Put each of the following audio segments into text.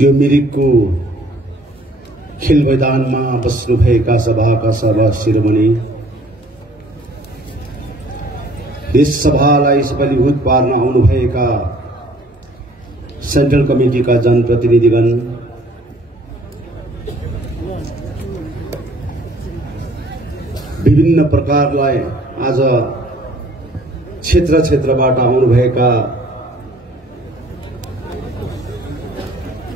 यो मिरिकको खेल मैदानमा बस्नुभएका सभाका सभा शिरोमणि, यस सभालाई सफलीभूत पार्न आउनुभएका सेन्ट्रल कमिटीका जनप्रतिनिधिगण, विभिन्न प्रकारलाई आज क्षेत्र क्षेत्रबाट आउनुभएका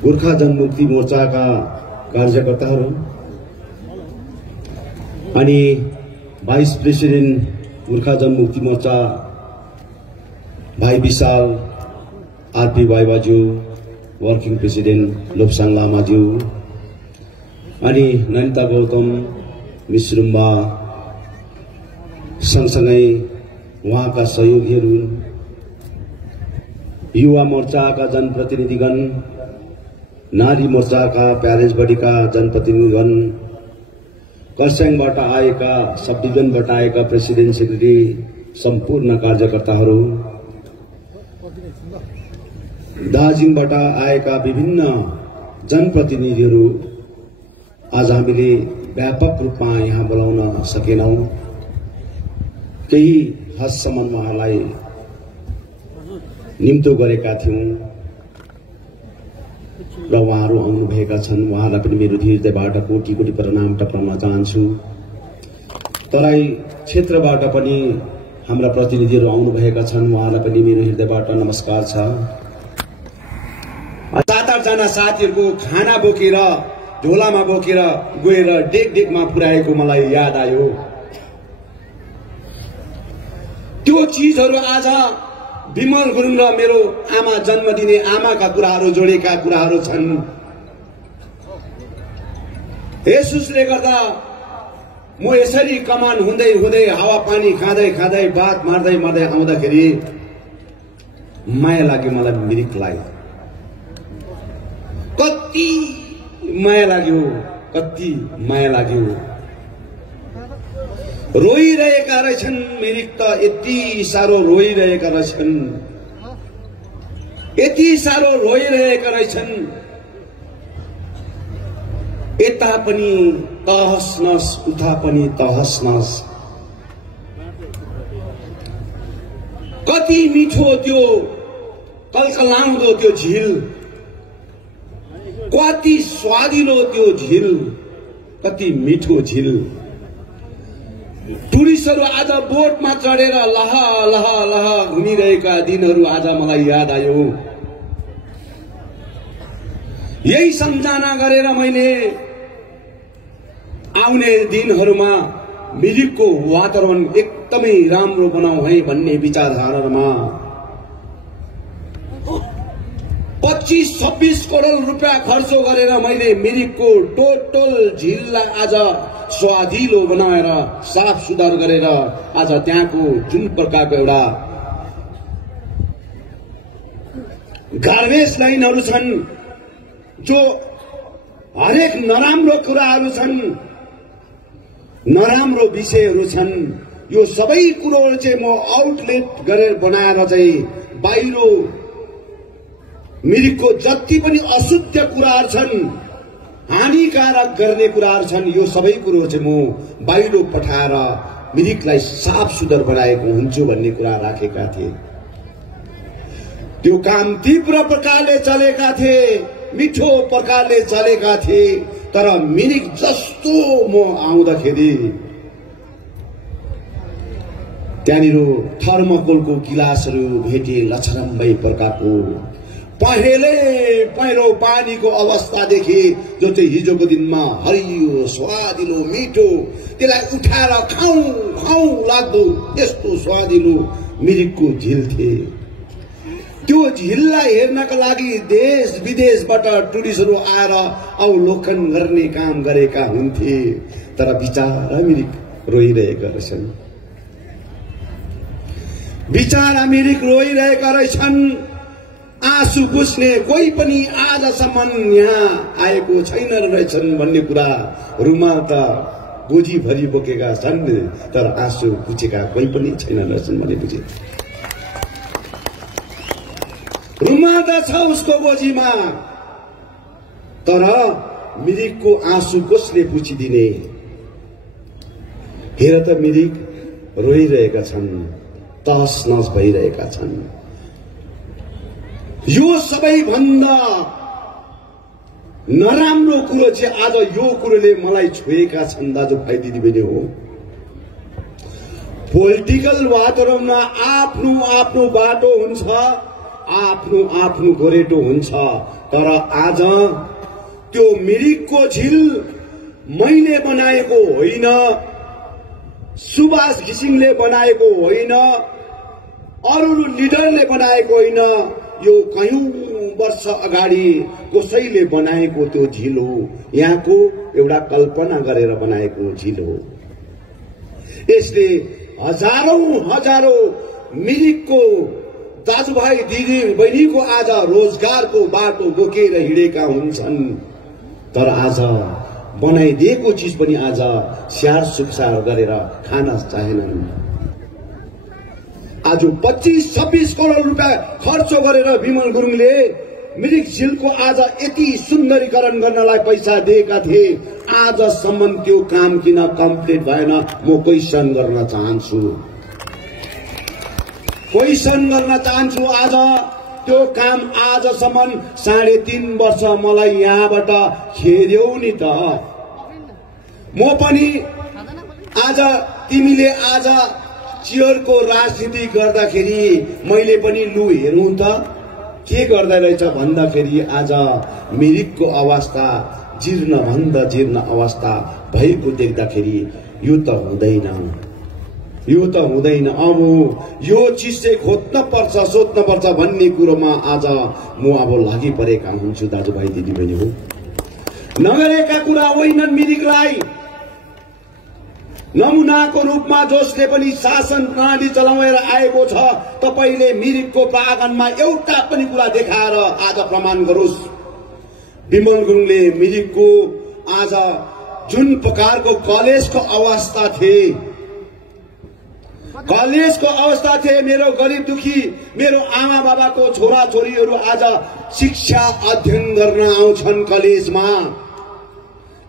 गोर्खा जनमुक्ति मोर्चाका कार्यकर्ताहरू अनि भाइस प्रेसिडेन्ट गोर्खा जनमुक्ति मोर्चा भाइ विशाल आरपी बाइबाज्यू, वर्किङ प्रेसिडेन्ट लोप्साङ लामाज्यू अनि नयनता गौतम मिश्रुम्बा सँगसँगै उहाँका सहयोगीहरू, युवा मोर्चाका जनप्रतिनिधिगण, नारी मोर्चाका प्यारेन्ट्सबडीका जनप्रतिनिधिगण, कर्स्याङबाट आएका सब डिभिजनबाट आएका प्रेसिडेन्ट सेक्रेटरी सम्पूर्ण कार्यकर्ताहरू, दार्जिलिङबाट आएका विभिन्न जनप्रतिनिधिहरू, आज हामीले व्यापक रूपमा यहाँ बोलाउन सकेनौं। केही हदसम्म उहाँलाई निम्तो गरेका थियौं, र उहाँहरू आउनुभएका छन्। उहाँहरूलाई पनि मेरो हृदयबाट कोटी कोटी प्रणाम टक्राउन चाहन्छु। तराई क्षेत्रबाट पनि हाम्रा प्रतिनिधिहरू आउनुभएका छन्। उहाँहरूलाई पनि मेरो हृदयबाट नमस्कार छ। 7-8 जना साथीहरूको खाना बोकेर झोलामा बोकेर गएर डेकमा पुर्याएको मलाई याद आयो। त्यो चीजहरू आज विमल गुरुङ र मेरो आमा जन्म दिने आमाका कुराहरू जोडेका कुराहरू छन्। यसुसले गर्दा म यसरी कमान हुँदै हुँदै हावा पानी खाँदै खाँदै बात मार्दै मार्दै आउँदाखेरि माया लाग्यो मलाई। मिरिकलाई कति माया लाग्यो, कति माया लाग्यो। रोइरहेका रहेछन् मिरिक त, यति साह्रो रोइरहेका रहेछन्, यति साह्रो रोइरहेका रहेछन्। यता पनि तहस नहस, उता पनि तहस नहस। कति मिठो त्यो कलकलाउँदो त्यो झिल, कति स्वादिलो त्यो झिल, कति मिठो झिल। टुरिस्टहरू आज बोटमा चढेर लह लह लह घुमिरहेका दिनहरू आज मलाई याद आयो। यही सम्झना गरेर मैले आउने दिनहरूमा मिरिकको वातावरण एकदमै राम्रो बनाऊ है भन्ने विचारधारामा 25-26 करोड रुपियाँ खर्च गरेर मैले मिरिकको टोटल झिललाई आज स्वादिलो बनाएर साफ सुधार गरेर आज त्यहाँको जुन प्रकारको एउटा गार्बेज लाइनहरू छन्, जो हरेक नराम्रो कुराहरू छन्, नराम्रो विषयहरू छन्, यो सबै कुरोहरू चाहिँ म आउटलेट गरेर बनाएर चाहिँ बाहिर मिरिकको जति पनि अशुद्ध कुराहरू छन्, हानिकारक गर्ने कुराहरू छन्, यो सबै कुरो चाहिँ म बाहिर पठाएर मिरिकलाई साफ सुधार बनाएको हुन्छु भन्ने कुरा राखेका थिए। त्यो काम तीव्र प्रकारले चलेका थिए, मिठो प्रकारले चलेका थिए। तर मिरिक जस्तो म आउँदाखेरि त्यहाँनिर थर्मोकोलको गिलासहरू भेटे, लछरम्बै प्रकारको पहिरो पानीको अवस्था देखे, जो चाहिँ हिजोको दिनमा हरियो स्वादिलो मिठो, त्यसलाई उठाएर खाऊ खाऊ लाग्दो यस्तो स्वादिलो मिरिकको झिल थिए। त्यो झिललाई हेर्नका लागि देश विदेशबाट टुरिस्टहरू आएर अवलोकन गर्ने काम गरेका हुन्थे। तर बिचारा मिरिक रोइरहेका रहेछन्, बिचारा मिरिक रोइरहेका रहेछन्। आँसु पुस्ने कोही पनि आजसम्म यहाँ आएको छैन रहेछन् भन्ने कुरा। रुमाल त गोजीभरि बोकेका छन्, तर आँसु पुछेका कोही पनि छैन रहेछन् भन्ने बुझे। रुमाल त छ उसको गोजीमा, तर मिरिकको आँसु कसले पुछिदिने? हेर त मिरिक रोइरहेका छन्, तहस नहस भइरहेका छन्। यो सबैभन्दा नराम्रो कुरो चाहिँ आज यो कुरोले मलाई छोएका छन् दाजुभाइ दिदीबहिनी हो। पोलिटिकल वातावरणमा आफ्नो आफ्नो बाटो हुन्छ, आफ्नो आफ्नो गोरेटो हुन्छ। तर आज त्यो मिरिकको झिल मैले बनाएको होइन, सुभाष घिसिङले बनाएको होइन, अरू लिडरले बनाएको होइन, यो कयौं वर्ष अगाडि कसैले बनाएको त्यो झिल हो। यहाँको एउटा कल्पना गरेर बनाएको झिल हो। यसले हजारौं मिरिकको दाजुभाइ दिदी बहिनीको आज रोजगारको बाटो बोकेर हिँडेका हुन्छन्। तर आज बनाइदिएको चीज पनि आज स्याहार सुसार गरेर खान चाहेनन्। आज 25-26 करोड रुपियाँ खर्च गरेर विमल गुरुङले मिरिक झिलको आज यति सुन्दरीकरण गर्नलाई पैसा दिएका थिए। आजसम्म त्यो काम किन कम्प्लिट भएन? म क्वेशन गर्न चाहन्छु, क्वेशन गर्न चाहन्छु। आज त्यो काम आजसम्म 3.5 वर्ष मलाई यहाँबाट खेद्यौ नि त। म पनि आज तिमीले आज चियरको राजनीति गर्दाखेरि मैले पनि लु हेरौँ त के गर्दै रहेछ भन्दाखेरि आज मिरिकको अवस्था जीर्ण भन्दा जीर्ण अवस्था भएको देख्दाखेरि यो त हुँदैन, यो त हुँदैन। अब यो चिज चाहिँ खोज्न पर्छ, सोध्न पर्छ भन्ने कुरोमा आज म अब लागि परेका हुन्छु दाजुभाइ दिदीबहिनी हो। नगरेका कुरा होइनन् मिरिकलाई नमुनाको रूपमा जसले पनि शासन प्रणाली चलाएर आएको छ। तपाईले मिरिकको प्राङ्गणमा एउटा पनि कुरा देखाएर आज प्रमाण गरोस्। विमल गुरुङले मिरिकको आज जुन प्रकारको कलेजको अवस्था थिए, कलेजको अवस्था थिए, मेरो गरिब दुखी मेरो आमा बाबाको छोरा छोरीहरू आज शिक्षा अध्ययन गर्न आउँछन् कलेजमा।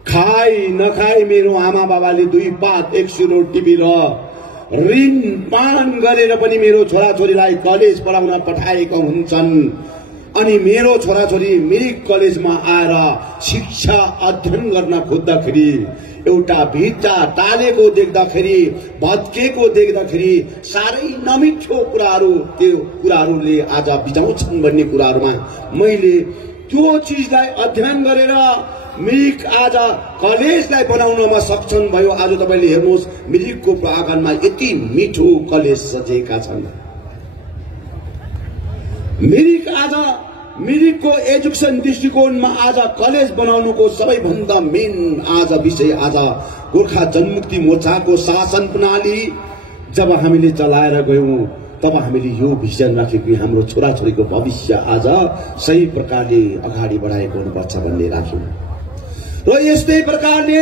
खाई नखाई मेरो आमा बाबाले 2 पात 1 सुरो टिपेर ऋण पालन गरेर पनि मेरो छोरा छोरीलाई कलेज पढाउन पठाएका हुन्छन्। अनि मेरो छोरा छोरी मिरिक कलेजमा आएर शिक्षा अध्ययन गर्न खोज्दाखेरि एउटा भित्ता टालेको देख्दाखेरि, भत्केको देख्दाखेरि साह्रै नमिठो कुराहरू त्यो कुराहरूले आज बिताउँछन् भन्ने कुराहरूमा मैले त्यो चिजलाई अध्ययन गरेर मिरिक आज कलेजलाई बनाउनमा सक्षम भयो। आज तपाईले हेर्नुहोस् मिरिकको प्राङ्गणमा यति मिठो कलेज सजेका छन्। मिरिक आज मिरिकको एजुकेसन दृष्टिकोणमा आज कलेज बनाउनुको सबैभन्दा मेन आज विषय आज गोर्खा जनमुक्ति मोर्चाको शासन प्रणाली जब हामीले चलाएर गयौं तब हामीले यो भिजन राखेको कि हाम्रो छोराछोरीको भविष्य आज सही प्रकारले अगाडि बढाएको हुनुपर्छ भन्ने राख्यौं। र यस्तै प्रकारले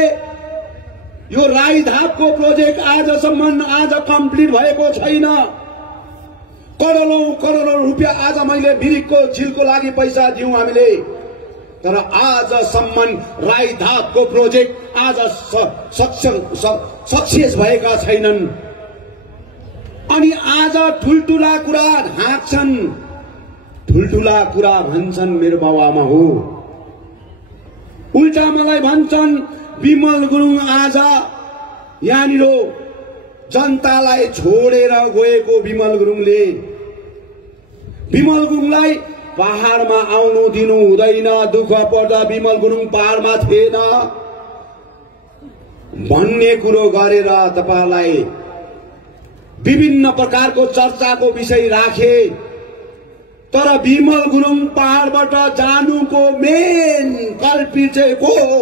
यो राईधापको प्रोजेक्ट आजसम्म आज कम्प्लिट भएको छैन। करोडौं रुपियाँ आज मैले मिरिकको झिलको लागि पैसा दियौं हामीले, तर आजसम्म राईधापको प्रोजेक्ट आज सक्सेस भएका छैनन्। अनि आज ठुलठुला कुरा हाँक्छन्, ठुलठुला कुरा भन्छन् मेरो बाबुआमा हो। उल्टा मलाई भन्छन् विमल गुरुङ आज यहाँनिर जनतालाई छोडेर गएको विमल गुरुङले, विमल गुरुङलाई पहाडमा आउनु दिनु हुँदैन, दुःख पर्दा विमल गुरुङ पहाडमा थिएन भन्ने कुरो गरेर तपाईलाई विभिन्न प्रकारको चर्चाको विषय राखे। तर विमल गुरुङ पहाडबाट जानुको मेन कल्पित चाहिँ को हो,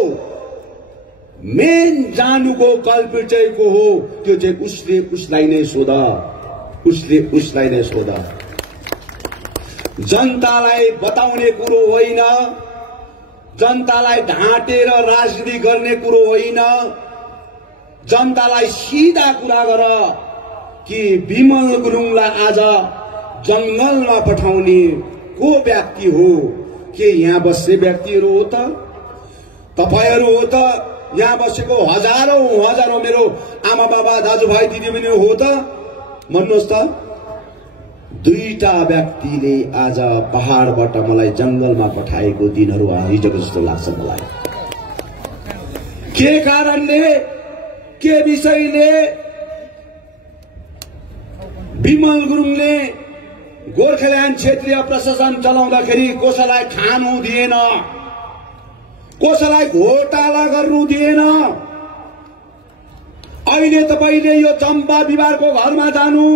मेन जानुको कल्पित चाहिँ को हो, त्यो चाहिँ उसले उसलाई नै सोध, उसले उसलाई नै सोध। जनतालाई बताउने कुरो होइन, जनतालाई ढाँटेर राजनीति गर्ने कुरो होइन, जनतालाई सिधा कुरा गर कि विमल गुरुङलाई आज जंगलमा पठाउने को व्यक्ति हो? के यहाँ बस्ने व्यक्तिहरू हो त? तपाईहरू हो त? यहाँ बसेको हजारौं मेरो आमा बाबा दाजुभाइ दिदीबहिनी हो त? भन्नुहोस् त। दुईटा व्यक्तिले आज पहाडबाट मलाई जंगलमा पठाएको दिनहरू हिजोको जस्तो लाग्छ मलाई। के कारणले, के विषयले विमल गुरुङले गोर्खाल्यान्ड क्षेत्रीय प्रशासन चलाउँदाखेरि कसैलाई खानु दिएन, कसैलाई घोटाला गर्नु दिएन। अहिले तपाईले यो चम्पा बिबारको घरमा जानु,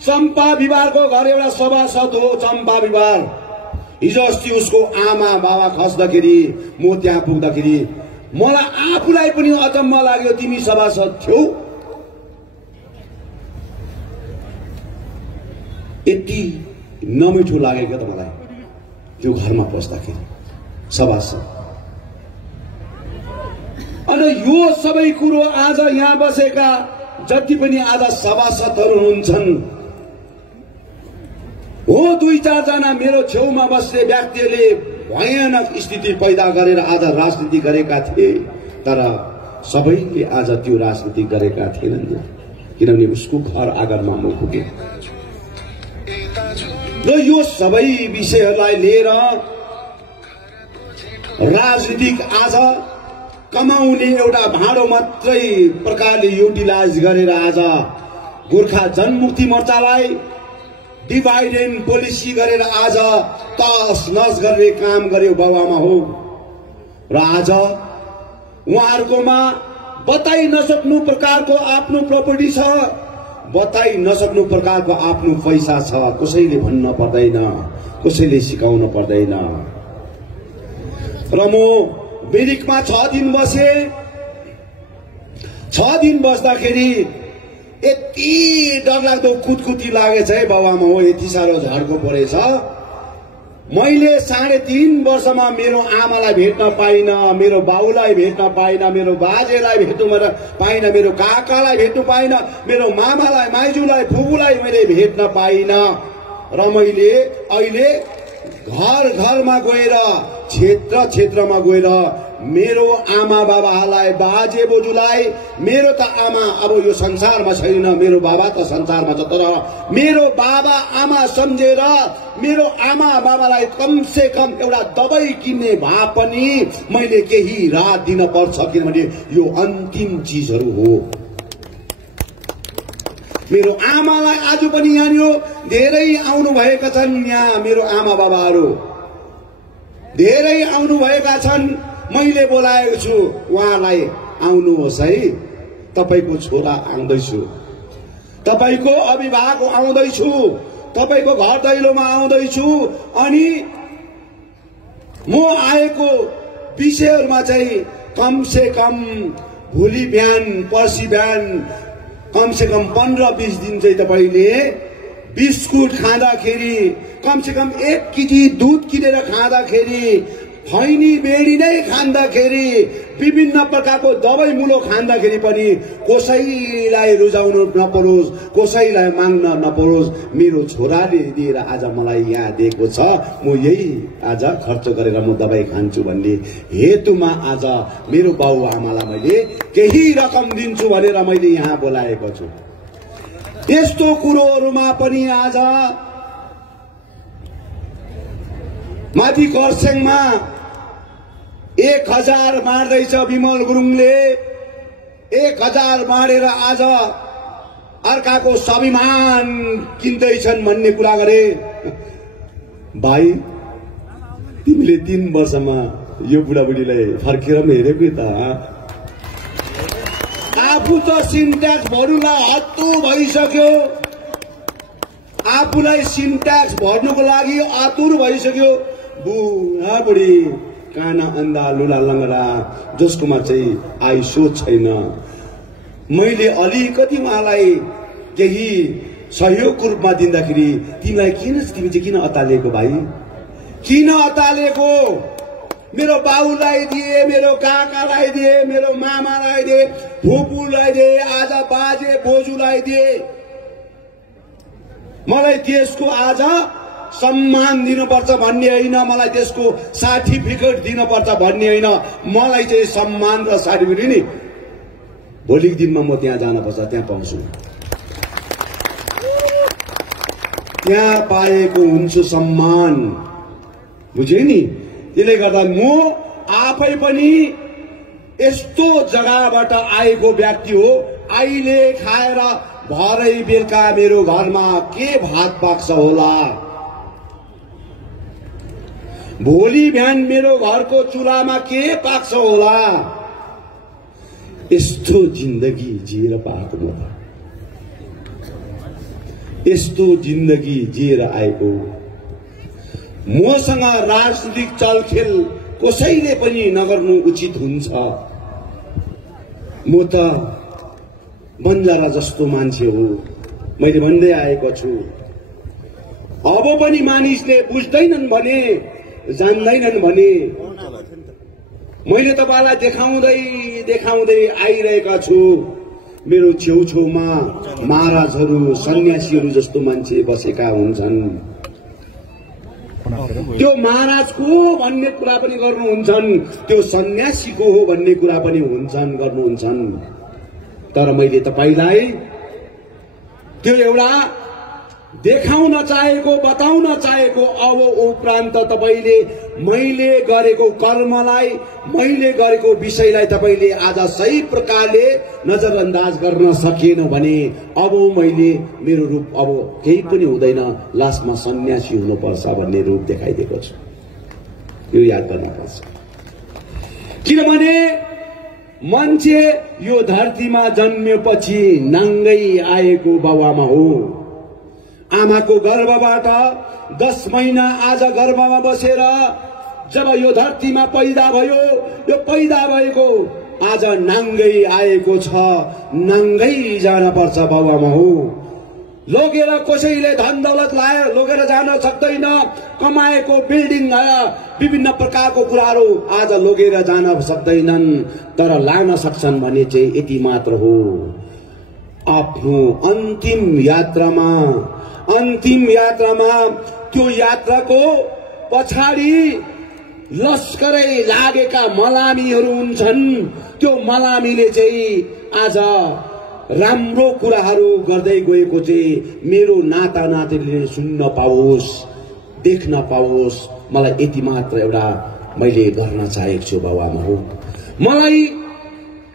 चम्पा बिबारको घर एउटा सभासद हो चम्पा बिबार। हिजो अस्ति उसको आमा बाबा खस्दाखेरि म त्यहाँ पुग्दाखेरि मलाई आफूलाई पनि अचम्म लाग्यो, तिमी सभासद थियौ? यति नमिठो लाग्यो त मलाई त्यो घरमा पस्दाखेरि सभासद। अनि यो सबै कुरो आज यहाँ बसेका जति पनि आज सभासदहरू हुन्छन् हो, 2-4 जना मेरो छेउमा बस्ने व्यक्तिले भयानक स्थिति पैदा गरेर आज राजनीति गरेका थिए, तर सबैले आज त्यो राजनीति गरेका थिएनन्, किनभने उसको घर आँगनमा म पुगे। र यो सबै विषयहरूलाई लिएर राजनीतिक आज कमाउने एउटा भाँडो मात्रै प्रकारले युटिलाइज गरेर आज गोर्खा जनमुक्ति मोर्चालाई डिभाइड एन्ड पोलिसी गरेर आज तस नस गर्ने काम गर्यो बाबुआमा हो। र आज उहाँहरुकोमा बताइ नसक्नु प्रकारको आफ्नो प्रपर्टी छ, बताइ नसक्नु प्रकारको आफ्नो पैसा छ। कसैले भन्न पर्दैन, कसैले सिकाउन पर्दैन। र म बेरिकमा 6 दिन बसे। 6 दिन बस्दाखेरि यति डरलाग्दो कुतकुती लागेछ है बाबुआमा हो, यति साह्रो झड्को परेछ। मैले 3.5 वर्षमा मेरो आमालाई भेट्न पाइन, मेरो बाउलाई भेट्न पाइन, मेरो बाजेलाई भेट्नु पाइन, मेरो काकालाई भेट्नु पाइन, मेरो मामालाई, माइजूलाई, फुपूलाई मैले भेट्न पाइन। र मैले अहिले घर घरमा गएर, क्षेत्र क्षेत्रमा गएर मेरो आमा बाबालाई, बाजे बोजूलाई, मेरो त आमा अब यो संसारमा छैन, मेरो बाबा त संसारमा छ, तर मेरो बाबा आमा सम्झेर मेरो आमा बाबालाई कम से कम एउटा दबाई किन्ने भए पनि मैले केही रात दिन पर्छ, किनभने यो अन्तिम चीजहरू हो। मेरो आमालाई आज पनि यहाँनिर धेरै आउनु भएका छन्। यहाँ मेरो आमा बाबाहरू धेरै आउनु भएका छन्। मैले बोलाएको छु उहाँलाई, आउनुहोस् है, तपाईको छोरा आउँदैछु, तपाईको अभिभावक आउँदैछु, तपाईको घर दैलोमा आउँदैछु। अनि म आएको विषयहरूमा चाहिँ कम से कम भोलि बिहान पर्सि बिहान कम से कम 15-20 दिन चाहिँ तपाईले बिस्कुट खाँदाखेरि, कम से कम 1 केजी दूध किनेर खाँदाखेरि, खैनी बेडी नै खाँदाखेरि, विभिन्न प्रकारको दबाई मुलो खाँदाखेरि पनि कसैलाई रुजाउनु नपरोस्, कसैलाई माग्न नपरोस्। मेरो छोराले दिएर आज मलाई यहाँ दिएको छ, म यही आज खर्च गरेर म दबाई खान्छु भन्ने हेतुमा आज मेरो बाउ आमालाई मैले केही रकम दिन्छु भनेर मैले यहाँ बोलाएको छु। यस्तो कुरोहरूमा पनि आज माथि खरसाङमा 1000 बाँड्दैछ विमल गुरुङले। 1000 बाँडेर आज अर्काको स्वाभिमान किन्दैछन् भन्ने कुरा गरे। भाइ, तिमीले 3 वर्षमा यो बुढाबुढीलाई फर्केर पनि हेरेको त? आफू त सिन्ट्याक्स भर्नुलाई हत्तु भइसक्यो, आफूलाई सिन्ट्याक्स भर्नुको लागि आतुर भइसक्यो। बुढाबुढी काना अन्धा लुला लङ्गडा जसकोमा चाहिँ आइसो छैन। मैले अलिकति उहाँलाई केही सहयोगको रूपमा दिँदाखेरि तिमीलाई तिमी चाहिँ किन अतालिएको भाइ? किन अतालिएको? मेरो बाउलाई दिए, मेरो काकालाई दिए, मेरो मामालाई दिए, फुपूलाई दिए, आज बाजे बोजूलाई दिए। मलाई त्यसको आज सम्मान दिनुपर्छ भन्ने होइन, मलाई त्यसको सर्टिफिकेट दिनुपर्छ भन्ने होइन। मलाई चाहिँ सम्मान र सर्टिफिकेट नि भोलिको दिनमा म त्यहाँ जानुपर्छ, त्यहाँ पाउँछु, त्यहाँ पाएको हुन्छु सम्मान। बुझ्यो नि? त्यसले गर्दा म आफै पनि यस्तो जग्गाबाट आएको व्यक्ति हो। अहिले खाएर भरै बेलुका मेरो घरमा के भात पाक्छ होला, भोलि बिहान मेरो घरको चुलामा के पाक्छ होला, यस्तो जिन्दगी जिएर पाएको म त, यस्तो जिन्दगी जिएर आएको। मसँग राजनीतिक चलखेल कसैले पनि नगर्नु उचित हुन्छ। म त बन्जारा जस्तो मान्छे हो, मैले भन्दै आएको छु। अब पनि मानिसले बुझ्दैनन् भने, जान्दैनन् भने मैले तपाईलाई देखाउँदै देखाउँदै आइरहेका छु। मेरो छेउछेउमा महाराजहरू, सन्यासीहरू जस्तो मान्छे बसेका हुन्छन्। त्यो महाराज को भन्ने कुरा पनि गर्नुहुन्छन्, त्यो सन्यासी को हो भन्ने कुरा पनि हुन्छन्, गर्नुहुन्छन्। तर मैले तपाईलाई त्यो एउटा देखाउन चाहेको, बताउन चाहेको अब उपरान्त तपाईले मैले गरेको कर्मलाई, मैले गरेको विषयलाई तपाईले आज सही प्रकारले नजरअन्दाज गर्न सकिएन भने अब मैले मेरो रूप अब केही पनि हुँदैन, लास्टमा सन्यासी हुनुपर्छ भन्ने रूप देखाइदिएको छु। यो याद गर्नुपर्छ। किनभने मान्छे यो धरतीमा जन्मेपछि नाङ्गै आएको बाबुआमा हो। आमाको गर्भबाट 10 महिना आज गर्भमा बसेर जब यो धरतीमा पैदा भयो, यो पैदा भएको आज नाङ्गै आएको छ, नाङ्गै जान पर्छ बाबुआमा हो। लोगेर कसैले धन दौलत लाएर लोगेर जान सक्दैन। कमाएको बिल्डिङ विभिन्न प्रकारको कुराहरू आज लोगेर जान सक्दैनन्, तर लान सक्छन् भने चाहिँ यति मात्र हो। आफ्नो अन्तिम यात्रामा त्यो यात्राको पछाडि लस्करै लागेका मलामीहरू हुन्छन्। त्यो मलामीले चाहिँ आज राम्रो कुराहरू गर्दै गएको चाहिँ मेरो नाता नातिले सुन्न पाओस्, देख्न पाओस्। मलाई यति मात्र एउटा मैले गर्न चाहेको छु बाबुआमा हो। मलाई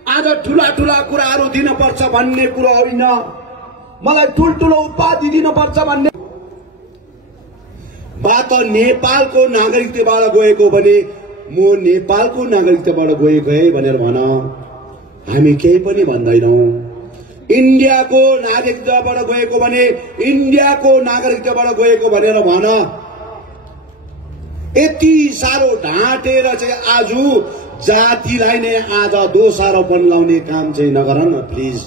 आज ठुला ठुला कुराहरू दिनुपर्छ भन्ने कुरो होइन, मलाई ठुल्ठुलो उपाधि दिनुपर्छ भन्ने बात नेपालको नागरिकताबाट गएको भने म नेपालको नागरिकताबाट गएको है भनेर भन, हामी केही पनि भन्दैनौं। इन्डियाको नागरिकताबाट गएको भने इन्डियाको नागरिकताबाट गएको भनेर भन। यति साह्रो ढाँटेर चाहिँ आज जातिलाई नै आज दोषारोपण लाउने काम चाहिँ नगर न प्लिज।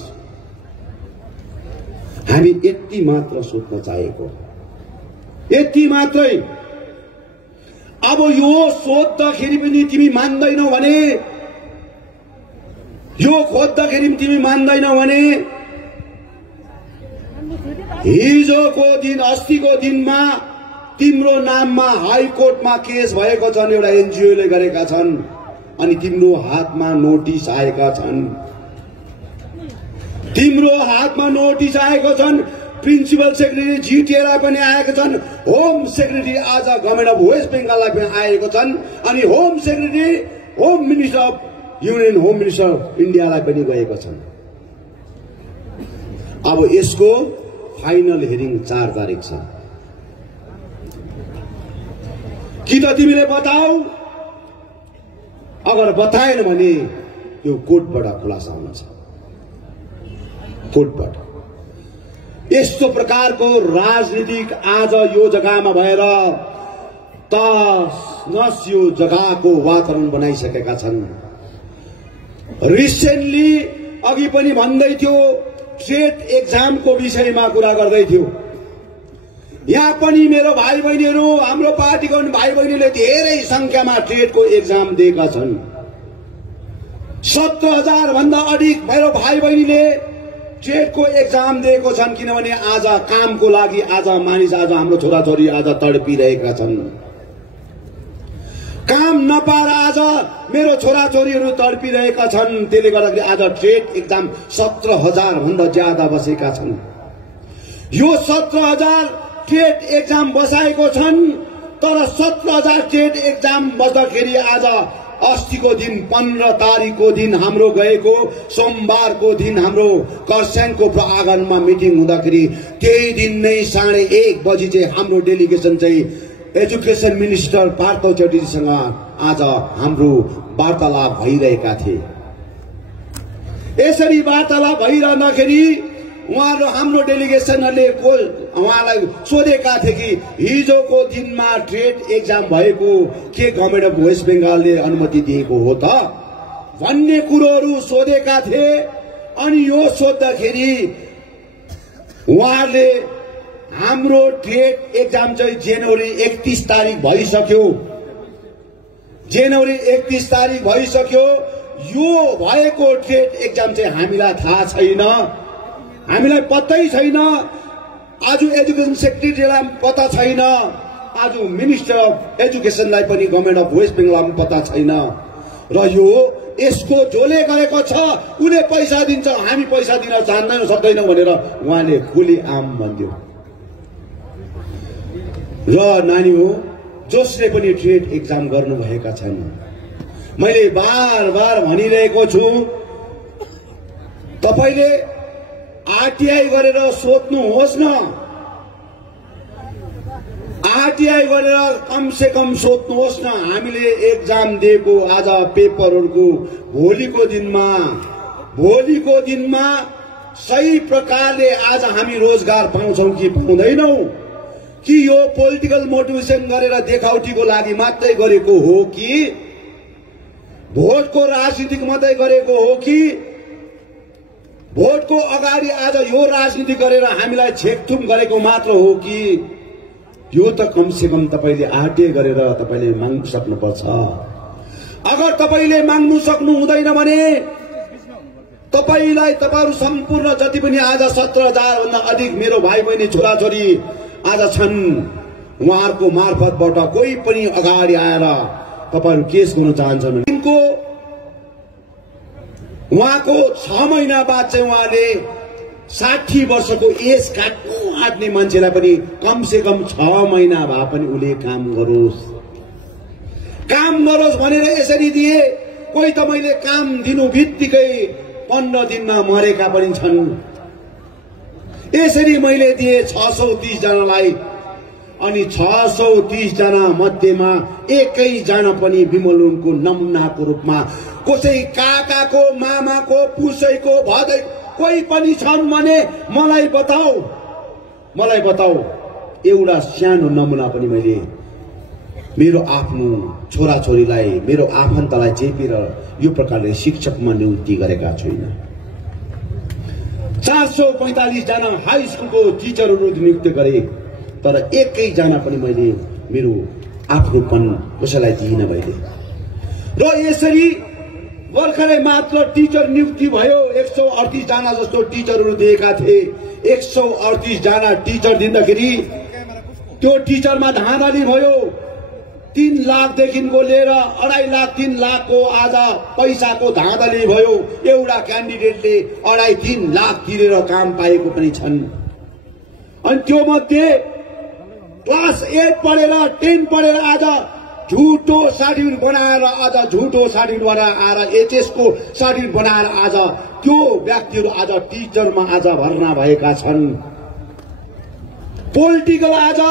हामी यति मात्र सोध्न चाहेको, यति मात्रै। अब यो सोध्दाखेरि पनि तिमी मान्दैनौ भने, यो खोज्दाखेरि तिमी मान्दैनौ भने हिजोको दिन अस्तिको दिनमा तिम्रो नाममा हाईकोर्टमा केस भएको छन्, एउटा एनजिओले गरेका छन् अनि तिम्रो हातमा नोटिस आएका छन्। तिम्रो हातमा नोटिस आएको छन्। प्रिन्सिपल सेक्रेटरी जिटिएलाई पनि आएका छन्। होम सेक्रेटरी आज गभर्नमेन्ट अफ वेस्ट बेंगललाई पनि आएको छन् अनि home secretary home minister of union home minister इन्डियालाई पनि गएको छन्। अब यसको फाइनल हियरिङ 4 तारिक छ। कि त तिमीले बताऊ, अगर बताएन भने यो कोर्टबाट खुलासा हुनेछ। कोर्टबाट यस्तो प्रकारको राजनीतिक आज यो जग्गामा भएर तस यो जग्गाको वातावरण बनाइसकेका छन्। रिसेन्टली अघि पनि भन्दै थियो, ट्रेड एक्जामको विषयमा कुरा गर्दै थियो। यहाँ पनि मेरो भाइ बहिनीहरू, हाम्रो पार्टीको भाइ बहिनीले धेरै संख्यामा ट्रेडको एक्जाम दिएका छन्। 17,000 भन्दा अधिक मेरो भाइ बहिनीले ट्रेडको एक्जाम दिएको छन्। किनभने आज कामको लागि आज मानिस, आज हाम्रो छोराछोरी आज तडपिरहेका छन्। काम नपाएर आज मेरो छोराछोरीहरू तडपिरहेका छन्। त्यसले गर्दाखेरि आज ट्रेड एक्जाम 17,000 भन्दा ज्यादा बसेका छन्। यो 17,000 ट्रेड एक्जाम बसाएको छन्, तर 17,000 ट्रेड एक्जाम बस्दाखेरि आज अस्तिको दिन 15 तारिकको दिन हाम्रो गएको सोमबारको दिन हाम्रो खरसाङको प्राङ्गणमा मिटिङ हुँदाखेरि त्यही दिन नै 1:30 बजी चाहिँ हाम्रो डेलिगेसन चाहिँ एजुकेसन मिनिस्टर पार्थ चौधरीसँग आज हाम्रो वार्तालाप भइरहेका थिए। यसरी वार्तालाप भइरहँदाखेरि उहाँहरू हाम्रो डेलिगेसनले उहाँलाई सोधेका थिए कि हिजोको दिनमा ट्रेड एक्जाम भएको के गभर्नमेन्ट अफ वेस्ट बेंगलले अनुमति दिएको हो त भन्ने कुरोहरू सोधेका थिए। अनि यो सोध्दाखेरि उहाँहरूले हाम्रो ट्रेड एक्जाम चाहिँ जनवरी 31 तारिक भइसक्यो। जनवरी 31 तारिक भइसक्यो। यो भएको ट्रेड एक्जाम चाहिँ हामीलाई थाहा छैन, हामीलाई पत्तै छैन। आज एजुकेसन सेक्रेटरीलाई पत्ता छैन, आज मिनिस्टर अफ एजुकेसनलाई पनि गभर्नमेन्ट अफ वेस्ट बेंगललाई पत्ता छैन। र यो यसको जसले गरेको छ उले पैसा दिन्छ, हामी पैसा दिन चाहदैनौँ सक्दैनौँ भनेर उहाँले खुली आम भन्दियो। र नानी हो जसले पनि ट्रेड एक्जाम गर्नुभएका छन्, मैले बार बार भनिरहेको छु, तपाईले आरटीआई गरेर सोध्नुहोस् न, आरटीआई गरेर कम से कम सोध्नुहोस् न। हामीले एक्जाम दिएको आज पेपरहरुको भोलिको दिनमा सही प्रकारले आज हामी रोजगार पाउँछौं कि पाउँदैनौं, कि यो पोलिटिकल मोटिभेसन गरेर देखाउटीको लागि मात्रै गरेको हो कि भोटको राजनीतिक मात्रै गरेको हो कि भोटको अगाडि आज यो राजनीति गरेर हामीलाई छेकथुम गरेको मात्र हो कि यो त कम से कम तपाईले आरटीआई गरेर तपाईले माग्नु सक्नुपर्छ। अगर तपाईले माग्नु सक्नु हुँदैन भने तपाईहरु सम्पूर्ण जति पनि आज 17,000 भन्दा अधिक मेरो भाइ बहिनी छोराछोरी आज छन्, उहाँहरुको मार्फतबाट कोही पनि अगाडि आएर तपाईहरु केस गर्न चाहन्छन् भने उहाँको 6 महिना बाद चाहिँ उहाँले 60 वर्षको एज काट्नु आँट्ने मान्छेलाई पनि कम से कम 6 महिना भए पनि उले काम गरोस् भनेर यसरी दिए। कोही त मैले काम दिनु बित्तिकै 15 दिनमा मरेका पनि छन्। यसरी मैले दिए 630 जनालाई, अनि 630 जना मध्येमा एकै जना पनि विमलुनको नमुनाको रूपमा कसै काकाको मामाको पुसैको भदै कोही पनि छन् भने मलाई बताऊ एउटा सानो नमुना पनि मैले मेरो आफ्नो छोराछोरीलाई मेरो आफन्तलाई चेपेर यो प्रकारले शिक्षकमा नियुक्ति गरेका छैन। 445 जना हाई स्कुलको टिचरहरु नियुक्त गरे, तर एकै जना पनि मैले मेरो आफ्नोपन कसैलाई दिइन मैले। र यसरी भर्खरै मात्र टिचर नियुक्ति भयो, 138 जना जस्तो टिचरहरु दिएका थिए। 138 जना टिचर दिँदाखेरि त्यो टिचरमा धाँधली भयो। 3 लाख देखिको लिएर 2.5 लाख 3 लाखको आज पैसाको धाँधली भयो। एउटा क्यान्डिडेटले 2.5-3 लाख तिरेर काम पाएको पनि छन्। अनि त्यो मध्ये क्लास 8 पढेर 10 पढेर आज झुटो सर्टिफिकेट बनाएर आएर एचएस को सर्टिफिकेट बनाएर आज त्यो व्यक्तिहरु आज टिचरमा आज भर्ना भएका छन्। पोलिटिकल आज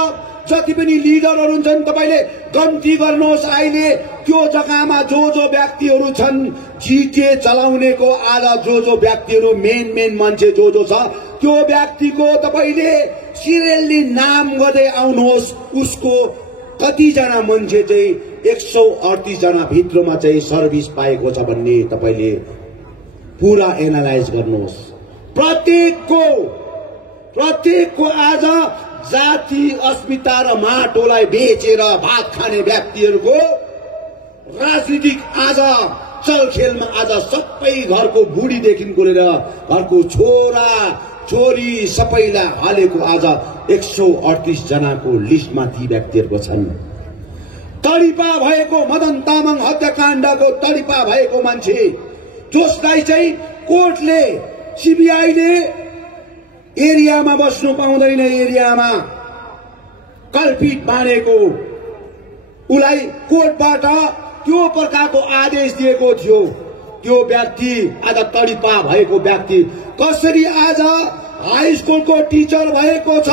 जति पनि लिडरहरु हुन्छन् तपाईले गन्ती गर्नुहोस्। अहिले त्यो जग्गामा जो व्यक्तिहरु छन् जीटीए चलाउनेको आज जो व्यक्तिहरु मेन मान्छे जो छ त्यो व्यक्तिको तपाईले सिरियली नाम गर्दै आउनुहोस्। उसको कति जना मान्छे चाहिँ 138 जना भित्रमा चाहिँ सर्भिस पाएको छ भन्ने तपाईले पूरा एनालाइज गर्नुहोस्। प्रत्येकको आज जाति अस्मिता र माटोलाई बेचेर भात खाने व्यक्तिहरुको राजनीतिक आज चलखेलमा आज सबै घरको बुढी देखिनको लिएर घरको छोरा छोरी सबैलाई हालेको आज 138 जनाको लिस्टमा ती व्यक्तिहरुको छन्। तडिपा भएको मदन तामाङ हत्याकाण्डको तडिपा भएको मान्छे जसलाई चाहिँ कोर्टले सीबीआईले एरियामा बस्नु पाउँदैन, एरियामा कल्पित मानेको उलाई कोर्टबाट त्यो प्रकारको आदेश दिएको थियो। त्यो व्यक्ति आज तडिपा भएको व्यक्ति कसरी आज हाई स्कुलको टिचर भएको छ।